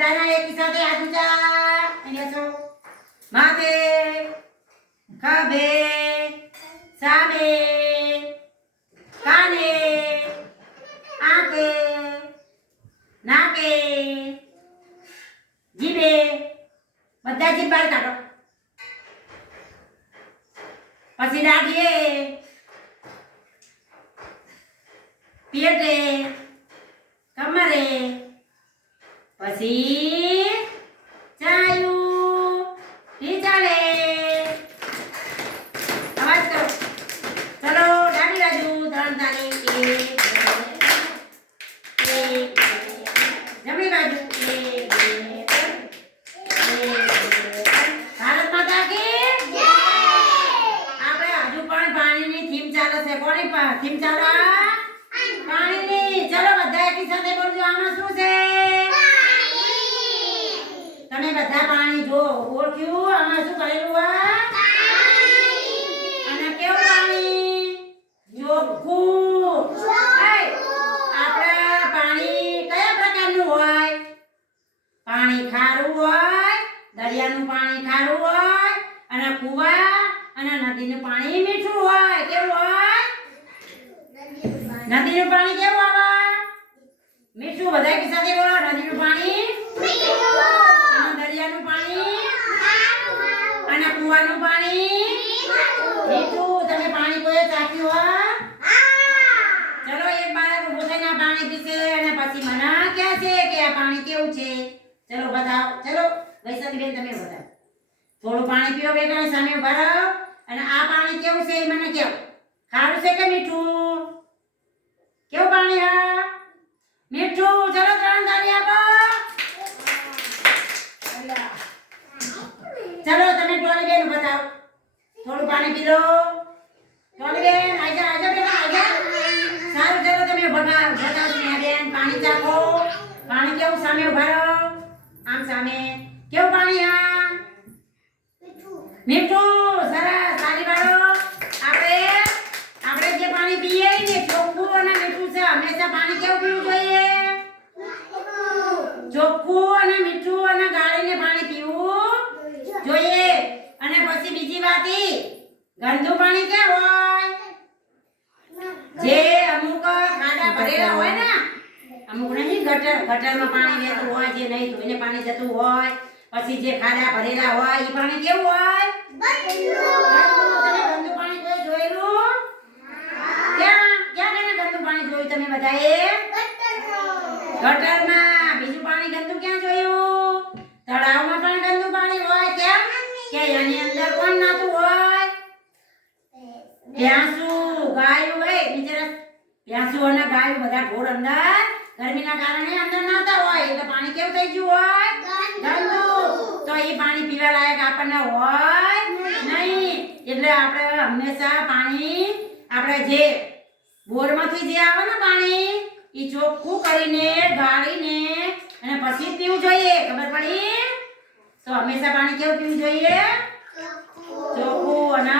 બધાના એકી સાથે હાથ ઊંચા અહીંયા છો માથે ખભે સામે કાને આંખે નાકે જીભે બધા જીભ બહાર કાઢો પછી દાઢીએ પેટે કમરે પછી ચાયું નીચાલે અવાજ કરો ચલો ડાબી બાજુ 3 તાળી 1 જમણી બાજુ 1 ભારત માતા કી જય આપણે હજુ પણ પાણીની થીમ ચાલે છે કોની થીમ ચાલે પાણીની ચલો બધા એકી સાથે બોલજો આમાં શું છે તમે બધા પાણી જો ઓળખ્યું આમાં શું કરેલું આ અને કેવું પાણી ચોખ્ખું આપણા પાણી કયા પ્રકારનું હોય પાણી ખારું હોય દરિયાનું પાણી ખારું હોય અને કુવા અને નદીનું પાણી મીઠું હોય કેવું હોય નદીનું પાણી કેવું આવે મીઠું બધા એક સાથે બોલો નદીનું પાણી મીઠું અને દરિયાનું પાણી ખારું અને કુવાનું પાણી મીઠું તમે પાણી કોઈ ચાખ્યું હોય ચલો એક બાળક ઊભો થઈને પાણી પીશે અને પછી મને કહે છે કે આ પાણી કેવું છે ચલો બતાવો ચલો વૈશાલીબેન તમે બતાવો થોડું પાણી પીઓ બેટા સામે ઉભા રહો અને આ પાણી કેવું છે એ મને કહો ખારું છે કે મીઠું કેવું પાણી હા મીઠું ચલો 3 તાળી આપો ચલો તમે ટોલીબેન બતાવો થોડું પાણી પી લો ટોલીબેન આજા બેટા આજા સારું ચલો તમે બતાવો બેન પાણી ચાખો પાણી કેવું સામે ઉભા રહો આમ સામે કેવું પાણી હા મીઠું સરસ તાળી પાડો આપણે જે પાણી પીએ ને ચોખ્ખું અને મીઠું છે હંમેશા પાણી કેવું પીવું જોઈએ ચોખ્ખું અને મીઠું અને ગાળીને પાણી પીવું જોઈએ અને પછી બીજી વાત ગંદુ પાણી કે હોય જે અમુક ખાડા ભરેલા હોય ને અમુક નહીં ગટરમાં પાણી વહેતું હોય જે નહીં ધોઈને પાણી જતું હોય પછી જે ખાડા ભરેલા હોય એ પાણી કેવું હોય તમે ગંદુ પાણી કોઈ જોયેલું ક્યાં ગંદુ પાણી જોયું તમે બધાએ ગટરમાં બીજું પાણી ગંદુ ક્યાં જોયું તળાવમાં પણ ગંદુ પાણી હોય કેમ કે એની અંદર કોણ નાતું હોય ભેંસું ગાયું હોય નીચે ભેંસું અને ગાયું બધા ઢોર અંદર ગરમીના કારણે અંદર નાતા હોય એટલે પાણી કેવું થઈ ગયું હોય ગંદુ તો એ પાણી પીવા લાયક આપણને હોય નહીં એટલે આપણે હંમેશા પાણી આપણે જે બોરમાંથી જે આવે ને પાણી એ ચોખ્ખું કરીને ગાળીને અને પછી પીવું જોઈએ ખબર પડી તો હંમેશા પાણી કેવું પીવું જોઈએ ચોખ્ખું અને